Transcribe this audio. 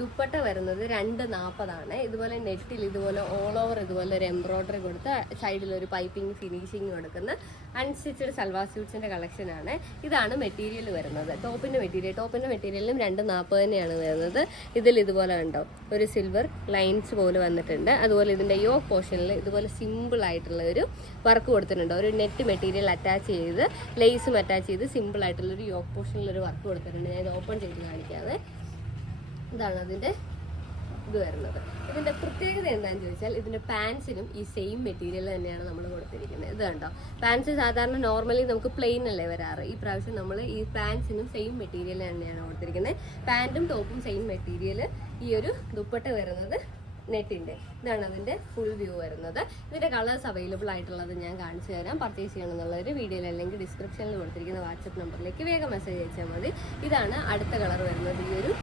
ദുപ്പട്ട വരുന്നത് 240 ഇതുപോലെ നെറ്റിൽ ഇതുപോലെ ഓൾ ഓവർ ഇതുപോലെ ഒരു എംബ്രോയിഡറി കൊടുത്ത് സൈഡിൽ ഒരു പൈപ്പിംഗ് ഫിനിഷിങ് കൊടുക്കുന്ന അൺസ്റ്റിച്ചഡ് സൽവാർ സ്യൂട്ട്സിന്റെ കളക്ഷനാണ്. ഇതാണ് മെറ്റീരിയൽ വരുന്നത്. ടോപ്പിന്റെ മെറ്റീരിയലും 240 തന്നെയാണ് വരുന്നത്. ഇതിൽ ഇതുപോലെ കണ്ടോ ഒരു സിൽവർ ലൈൻസ് പോലെ വന്നിട്ടുണ്ട്. അതുപോലെ ഇതിന്റെ യോക്ക് പോർഷനിൽ ഇതുപോലെ സിമ്പിൾ ആയിട്ടുള്ള ഒരു വർക്ക് കൊടുത്തിട്ടുണ്ട്. ഒരു നെറ്റ് മെറ്റീരിയൽ അറ്റാച്ച് ചെയ്ത് ലേസും അറ്റാച്ച് ചെയ്ത് സിമ്പിൾ ആയിട്ടുള്ള ഒരു യോക്ക് പോർഷനിൽ ഒരു വർക്ക് കൊടുത്തിട്ടുണ്ട്. ഞാൻ ഇത് ഓപ്പൺ ചെയ്ത് കാണിക്കാതെ. ഇതാണ് അതിൻ്റെ ഇത് വരുന്നത്. ഇതിൻ്റെ പ്രത്യേകത എന്താണെന്ന് ചോദിച്ചാൽ ഇതിൻ്റെ പാൻസിനും ഈ സെയിം മെറ്റീരിയൽ തന്നെയാണ് നമ്മൾ കൊടുത്തിരിക്കുന്നത്. ഇത് കണ്ടോ, പാൻസ് സാധാരണ നോർമലി നമുക്ക് പ്ലെയിൻ അല്ലേ വരാറ്. ഈ പ്രാവശ്യം നമ്മൾ ഈ പാൻസിനും സെയിം മെറ്റീരിയൽ തന്നെയാണ് കൊടുത്തിരിക്കുന്നത്. പാൻറ്റും ടോപ്പും സെയിം മെറ്റീരിയൽ. ഈ ഒരു ദുപ്പട്ട വരുന്നത് നെറ്റിൻ്റെ. ഇതാണ് അതിൻ്റെ ഫുൾ വ്യൂ വരുന്നത്. ഇതിൻ്റെ കളേഴ്സ് അവൈലബിൾ ആയിട്ടുള്ളത് ഞാൻ കാണിച്ചു തരാം. പർച്ചേസ് ചെയ്യണമെന്നുള്ളൊരു വീഡിയോയിൽ അല്ലെങ്കിൽ ഡിസ്ക്രിപ്ഷനിൽ കൊടുത്തിരിക്കുന്ന വാട്സപ്പ് നമ്പറിലേക്ക് വേഗം മെസ്സേജ് അയച്ചാൽ മതി. ഇതാണ് അടുത്ത കളർ വരുന്നത്. ഈ ഒരു